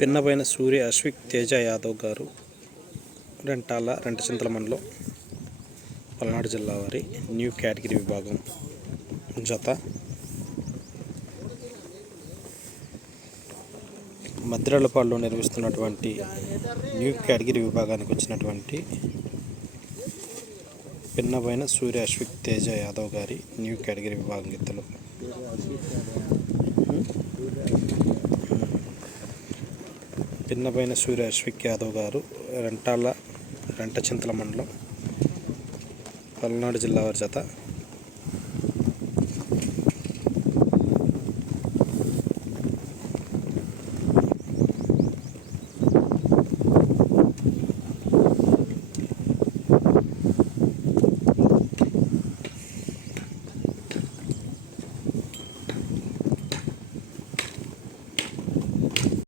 పిన్నపైన సూర్య అశ్విక్ తేజ యాదవ్ గారు రెంటచింతల మండలం పల్నాడు జిల్లా వారి న్యూ కేటగిరీ విభాగం జత మద్దిరాలపాడులో నిర్వహిస్తున్నటువంటి న్యూ కేటగిరీ విభాగానికి వచ్చినటువంటి పిన్నపైన సూర్య అశ్విక్ తేజ యాదవ్ గారి న్యూ కేటగిరీ విభాగం గిత్తలు పిన్నపైన సూర్య అశ్విక్ యాదవ్ గారు రెంటచింతల మండలం పల్నాడు జిల్లా వారి జత